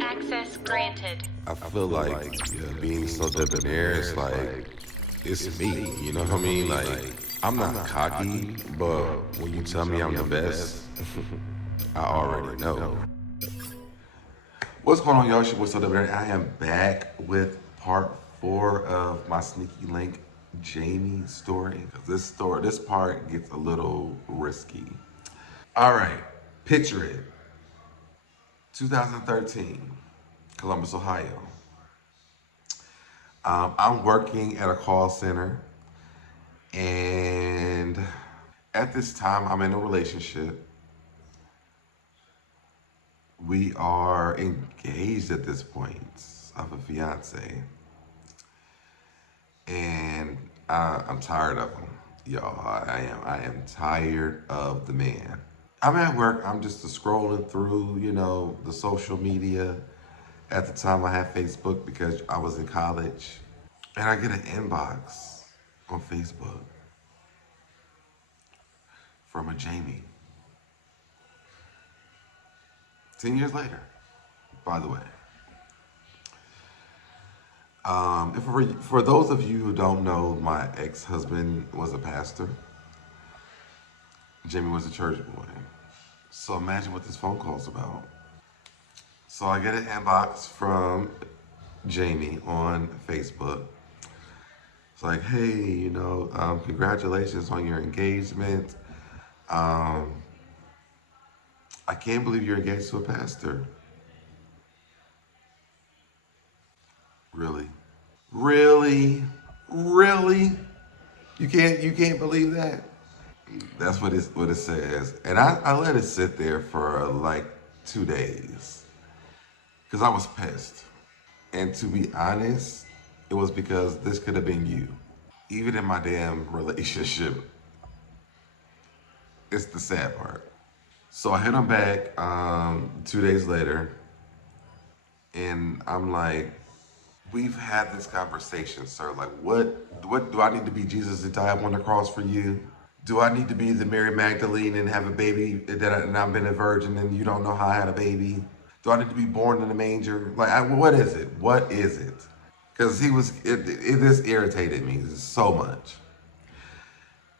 Access granted. I feel like being SoDebNair is like, it's me, you know what I mean? Like, I'm not cocky, but when you tell me I'm the best, I already know. What's going on, y'all? It's your boy SoDebNair. I am back with part 4 of my sneaky link Jamie story. This part gets a little risky. All right, picture it. 2013, Columbus, Ohio. I'm working at a call center, and at this time, I'm in a relationship. We are engaged at this point. I have a fiance, and I'm tired of him, y'all. I am tired of the man. I'm at work. I'm just scrolling through, the social media. At the time, I had Facebook because I was in college, and I get an inbox on Facebook from a Jamie. 10 years later, by the way. For those of you who don't know, my ex-husband was a pastor. Jamie was a church boy. So imagine what this phone call's about. So I get an inbox from Jamie on Facebook. It's like, hey, congratulations on your engagement. I can't believe you're engaged to a pastor. Really? Really? Really? You can't believe that? That's what it says. And I let it sit there for like 2 days. Because I was pissed. And to be honest, it was because this could have been you. Even in my damn relationship, it's the sad part. So I hit him back 2 days later, and I'm like, we've had this conversation, sir. Like, what do I need to be Jesus and die up on the cross for you? Do I need to be the Mary Magdalene and have a baby and I've been a virgin and you don't know how I had a baby? Do I need to be born in a manger? Like, what is it? What is it? Because it just irritated me so much.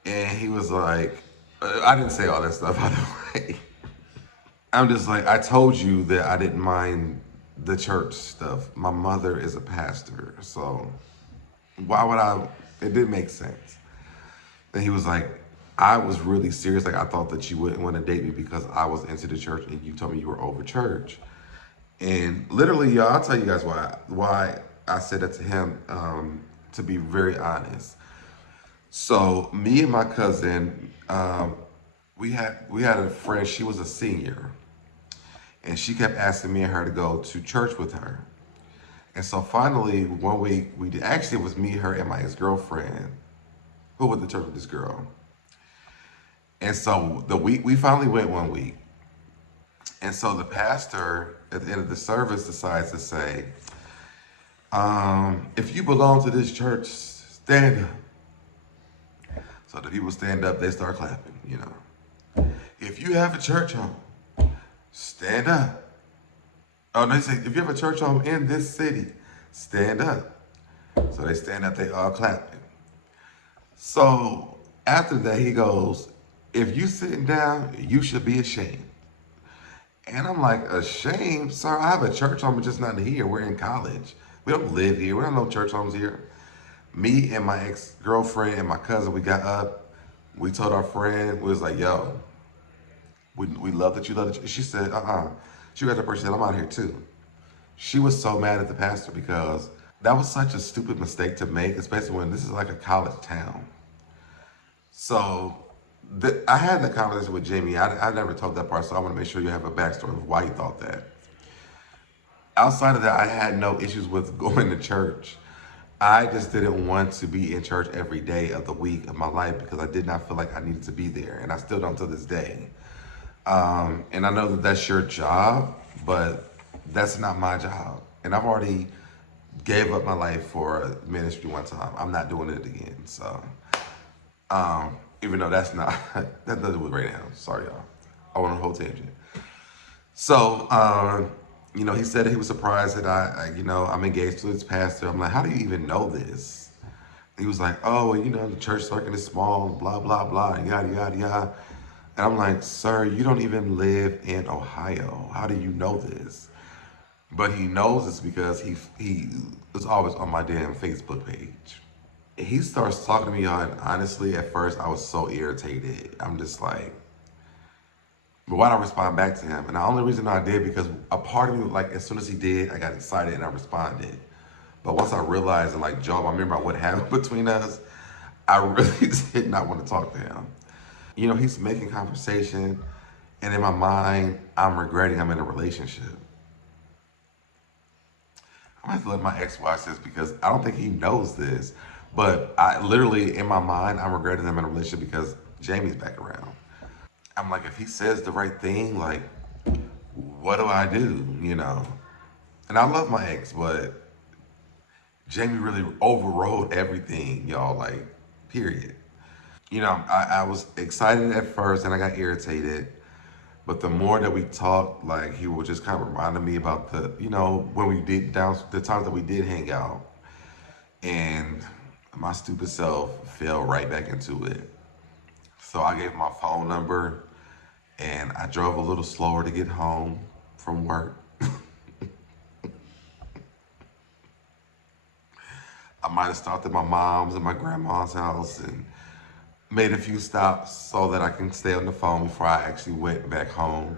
And he was like, I didn't say all that stuff, by the way. I'm just like, I told you that I didn't mind the church stuff. My mother is a pastor, so why would I? It didn't make sense. And he was like, I was really serious. Like, I thought that you wouldn't want to date me because I was into the church and you told me you were over church. And literally, y'all, I'll tell you guys why I said that to him, to be very honest. So me and my cousin, we had a friend, she was a senior. And she kept asking me and her to go to church with her. And so finally, one week, actually it was me, her, and my ex-girlfriend who went to church with this girl. And so we finally went one week. And so the pastor at the end of the service decides to say, if you belong to this church, stand up. So the people stand up, they start clapping, If you have a church home, stand up. Oh, no, he said, if you have a church home in this city, stand up. So they stand up, they all clapping. So after that, he goes, if you sitting down, you should be ashamed. And I'm like, ashamed? Sir, I have a church home, but just not here. We're in college. We don't live here. We don't know church homes here. Me and my ex-girlfriend and my cousin, we got up. We told our friend, we was like, yo, we love that you love the church. She said, She got the person said, I'm out here too. She was so mad at the pastor because that was such a stupid mistake to make, especially when this is like a college town. So I had that conversation with Jamie. I never told that part, so I want to make sure you have a backstory of why you thought that. Outside of that, I had no issues with going to church. I just didn't want to be in church every day of the week of my life because I did not feel like I needed to be there, and I still don't to this day. And I know that that's your job, but that's not my job. And I've already gave up my life for ministry one time. I'm not doing it again. So, even though that's not, that doesn't work right now. Sorry, y'all. I went on a whole tangent. So, He said he was surprised that I'm engaged to his pastor. I'm like, how do you even know this? He was like, oh, well, the church circuit is small, blah, blah, blah, yada, yada, yada. And I'm like, sir, you don't even live in Ohio. How do you know this? But he knows this because he was always on my damn Facebook page. He starts talking to me on, honestly, at first I was so irritated. I'm just like, but why don't I respond back to him? And the only reason I did because a part of me, like, as soon as he did, I got excited and I responded. But once I realized and like Job, I remember what happened between us, I really did not want to talk to him. He's making conversation, and in my mind, I'm regretting I'm in a relationship. I'm gonna have to let my ex watch this because I don't think he knows this. But I literally, in my mind, I'm regretting I'm in a relationship because Jamie's back around. I'm like, if he says the right thing, like, what do I do? And I love my ex, but Jamie really overrode everything, y'all. Like, period. I was excited at first and I got irritated. But the more that we talked, like he was just kind of reminding me about when we did down the times that we did hang out, and my stupid self fell right back into it. So I gave my phone number, and I drove a little slower to get home from work. I might have stopped at my mom's and my grandma's house and made a few stops so that I can stay on the phone before I actually went back home.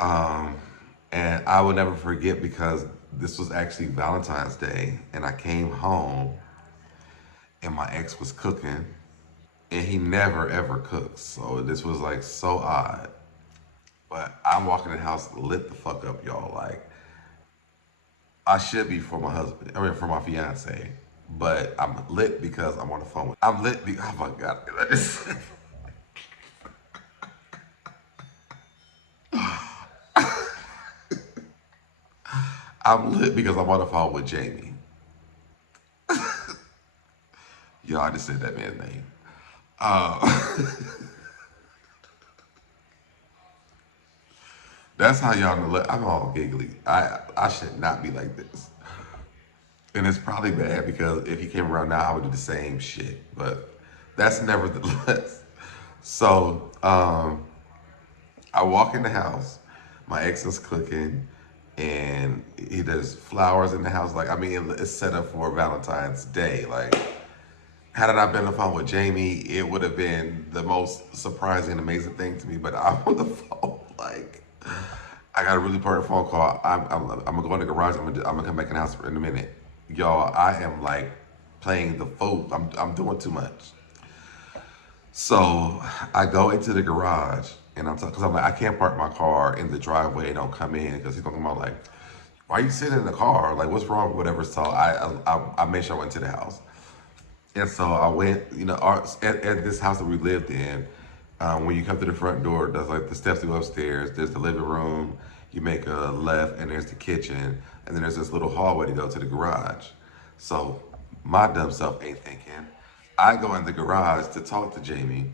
And I will never forget because this was actually Valentine's Day, and I came home and my ex was cooking, and he never ever cooks. So this was like so odd. But I'm walking in the house lit the fuck up, y'all. Like I should be for my husband. I mean for my fiance. But I'm lit because I'm on the phone with. I'm lit because oh my god. I'm lit because I'm on the phone with Jamie. Y'all, I just said that man's name. That's how y'all know. I'm all giggly. I should not be like this. And it's probably bad because if he came around now, I would do the same shit. But that's nevertheless. So I walk in the house. My ex is cooking, and he does flowers in the house. Like I mean, it's set up for Valentine's Day. Like had I not been on the phone with Jamie, it would have been the most surprising, amazing thing to me. But I'm on the phone like. I got a really important phone call. I'm gonna go in the garage. I'm gonna come back in the house in a minute. Y'all, I am like playing the fool. I'm doing too much. So I go into the garage and I'm because I'm like I can't park my car in the driveway and don't come in because he's talking about like why are you sitting in the car? Like what's wrong? Whatever. So I made sure I went to the house. And so I went, at this house that we lived in, when you come to the front door, there's like the steps to go upstairs, there's the living room, you make a left, and there's the kitchen, and then there's this little hallway to go to the garage. So my dumb self ain't thinking. I go in the garage to talk to Jamie.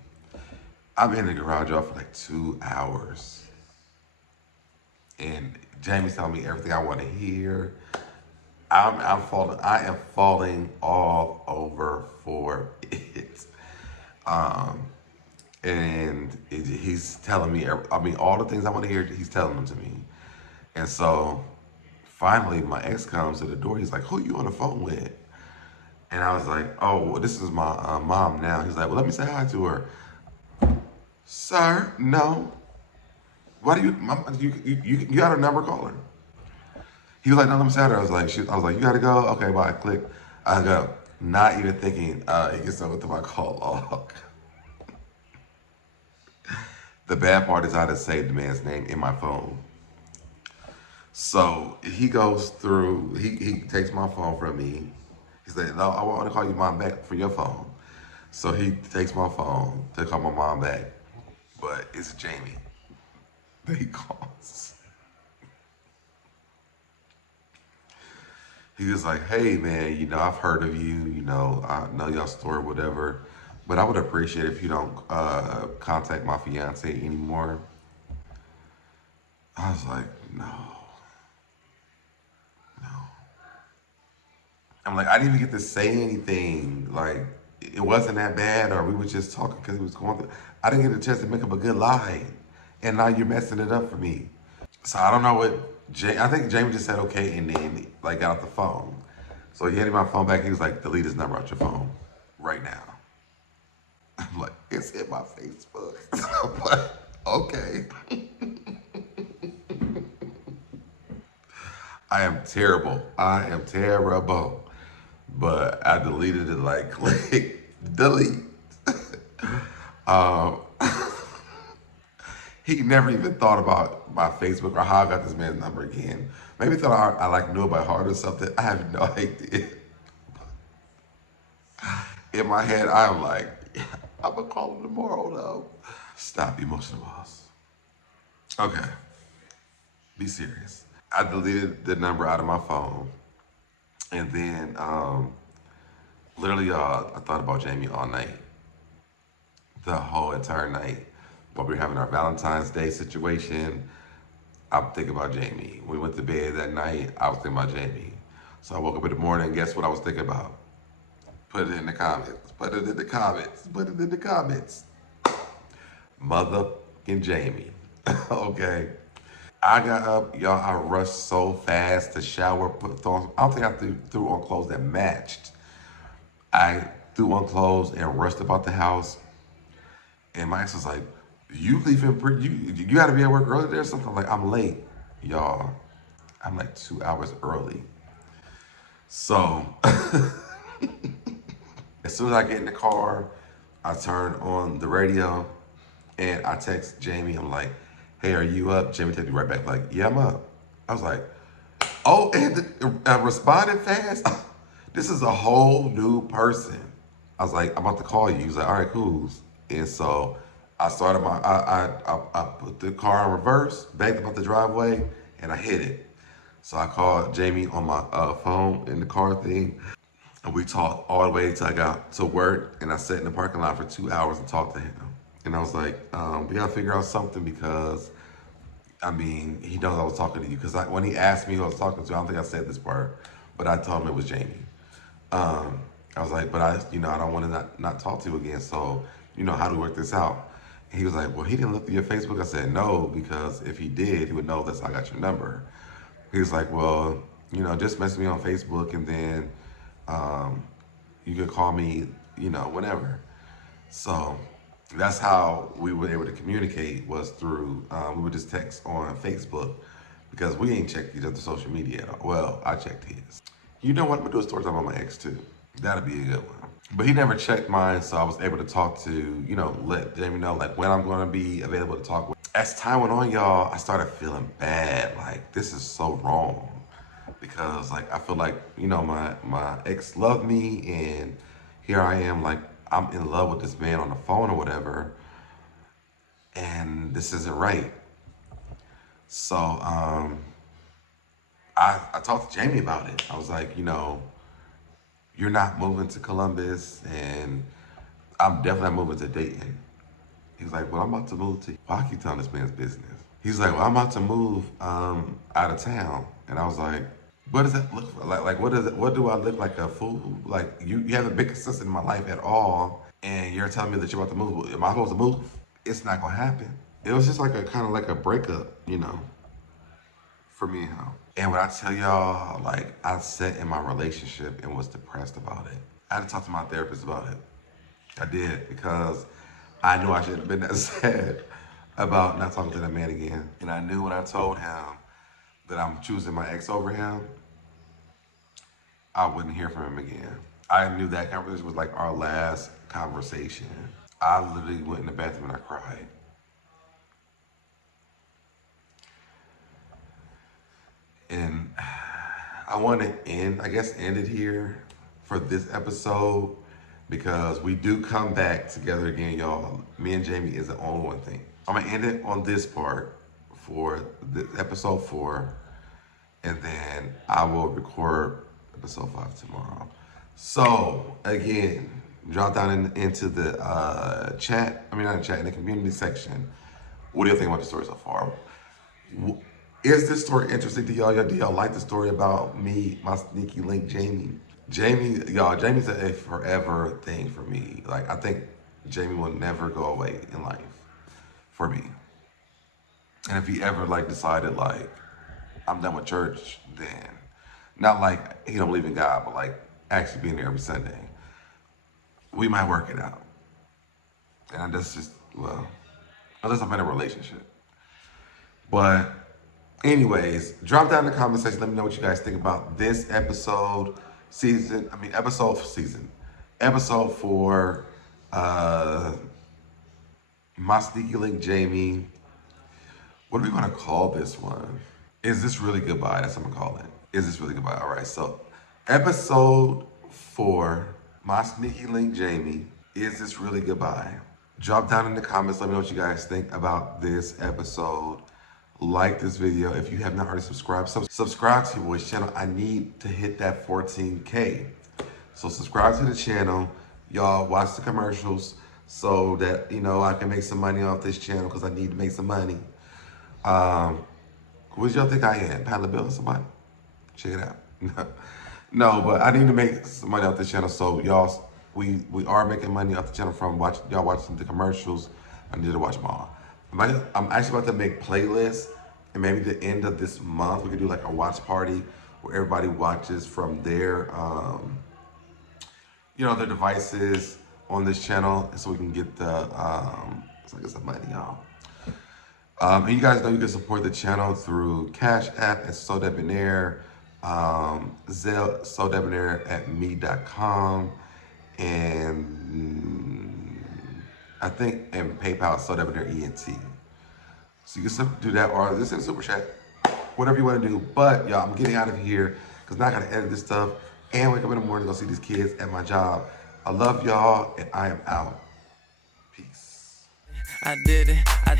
I'm in the garage y'all for like 2 hours. And Jamie's telling me everything I want to hear. I'm falling. I am falling all over for it. And he's telling me. I mean, all the things I want to hear. He's telling them to me. And so, finally, my ex comes to the door. He's like, "Who you on the phone with?" And I was like, "Oh, well, this is my mom now." He's like, "Well, let me say hi to her." Sir, no. Why do you? You got her number? Call her. He was like, "No, let me say hi to her." I was like, "You gotta go." Okay, bye. Click. I go. Not even thinking. He gets over to my call log. The bad part is I just saved the man's name in my phone. So he goes through, he takes my phone from me. He said, "No, I want to call your mom back for your phone." So he takes my phone to call my mom back. But it's Jamie that he calls. He was like, "Hey man, I've heard of you, I know your story, whatever. But I would appreciate if you don't contact my fiance anymore." I was like, no, no. I'm like, I didn't even get to say anything. Like, it wasn't that bad, or we were just talking because he was going through. I didn't get a chance to make up a good lie. And now you're messing it up for me. So I don't know what I think Jamie just said okay and then like got off the phone. So he handed my phone back. He was like, delete his number out your phone right now. I'm like, it's in my Facebook. But okay. I am terrible. I am terrible. But I deleted it like click delete. Um, he never even thought about my Facebook or how I got this man's number again. Maybe he thought I like knew it by heart or something. I have no idea. In my head, I'm like, I'm gonna call him tomorrow though. Stop emotional boss. Okay, be serious. I deleted the number out of my phone, and then literally, I thought about Jamie all night, the whole entire night. While we were having our Valentine's Day situation, I'm thinking about Jamie. When we went to bed that night, I was thinking about Jamie. So I woke up in the morning. Guess what I was thinking about? Put it in the comments. Put it in the comments. Put it in the comments. Motherfucking Jamie. Okay. I got up, y'all. I rushed so fast to shower, put on. I don't think I threw on clothes that matched. I threw on clothes and rushed about the house. And my ex was like, "You leaving? You got to be at work early there or something?" I'm like, "I'm late, y'all. I'm like 2 hours early." So as soon as I get in the car, I turn on the radio and I text Jamie. I'm like, "Hey, are you up?" Jamie texted me right back like, "Yeah, I'm up." I was like, "Oh," and responded fast. This is a whole new person. I was like, "I'm about to call you." He was like, "All right, cool." And so I started I put the car in reverse, backed up out the driveway, and I hit it. So I called Jamie on my phone in the car thing. And we talked all the way till I got to work, and I sat in the parking lot for 2 hours and talked to him. And I was like, we gotta figure out something because, I mean, he knows I was talking to you. Because when he asked me who I was talking to, I don't think I said this part, but I told him it was Jamie. I was like, but I don't want to not talk to you again. So, how do we work this out? And he was like, well, he didn't look through your Facebook. I said, no, because if he did, he would know that's how I got your number. He was like, well, just message me on Facebook and then um, you could call me, whenever. So that's how we were able to communicate was through, we would just text on Facebook because we ain't checked each other's social media at all. Well, I checked his. You know what? I'm going to do a story time on my ex too. That'll be a good one. But he never checked mine, so I was able to talk to, let Jamie know like when I'm going to be available to talk with. As time went on, y'all, I started feeling bad. Like this is so wrong because like I feel like my ex loved me, and here I am like I'm in love with this man on the phone or whatever, and this isn't right. So I talked to Jamie about it. I was like, you're not moving to Columbus, and I'm definitely not moving to Dayton. He's like, well, I'm about to move to. Well, I keep telling this man's business. He's like, well, I'm about to move out of town, and I was like, what does that look like? Like, what does it? What do I look like a fool? Like, you haven't been consistent in my life at all, and you're telling me that you're about to move. Am I supposed to move? It's not gonna happen. It was just like a kind of like a breakup, for me and him. And when I tell y'all, like, I sat in my relationship and was depressed about it. I had to talk to my therapist about it. I did because I knew I shouldn't have been that sad about not talking to that man again. And I knew when I told him that I'm choosing my ex over him, I wouldn't hear from him again. I knew that conversation was like our last conversation. I literally went in the bathroom and I cried. And I want to end it here for this episode because we do come back together again, y'all. Me and Jamie is the only one thing. I'm gonna end it on this part for the episode 4, and then I will record episode 5 tomorrow. So again, drop down into the chat. I mean, not the chat, in the community section. What do you think about the story so far? Is this story interesting to y'all? Do y'all like the story about me, my sneaky link, Jamie? Jamie's a forever thing for me. Like, I think Jamie will never go away in life for me. And if he ever like decided like I'm done with church, then not like he don't believe in God, but like actually being there every Sunday, we might work it out. And that's just, well, unless I'm in a relationship. But anyways, drop down in the comment section. Let me know what you guys think about this episode for my sneaky link Jamie. What are we gonna call this one? Is this really goodbye? That's what I'm gonna call it. Is this really goodbye? All right. So, episode 4, my sneaky link Jamie. Is this really goodbye? Drop down in the comments. Let me know what you guys think about this episode. Like this video if you have not already subscribed. Subscribe to your boy's channel. I need to hit that 14K. So subscribe to the channel. Y'all watch the commercials so that, I can make some money off this channel because I need to make some money. What y'all think I am? Pound the bill or somebody? Check it out. No, but I need to make some money off this channel. So y'all, we are making money off the channel from y'all watching the commercials. I need to watch them all. I'm actually about to make playlists, and maybe the end of this month we could do like a watch party where everybody watches from their their devices on this channel, so we can get some money, y'all. And you guys know you can support the channel through CashApp and SoDebNair, Zelle, SoDebNair at me.com, and I think, and PayPal, SoDebNair ENT. So you can do that, or this in Super Chat, whatever you want to do. But y'all, I'm getting out of here because now I gotta edit this stuff and wake up in the morning to go see these kids at my job. I love y'all, and I am out. Peace. I did it, I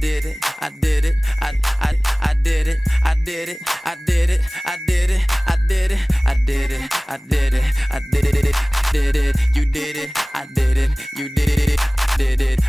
did it, I did it, I did it, I did it, I did it, I did it, I did it, I did it, I did it, I did it, I did it, you did it, I did it, you did it, did it.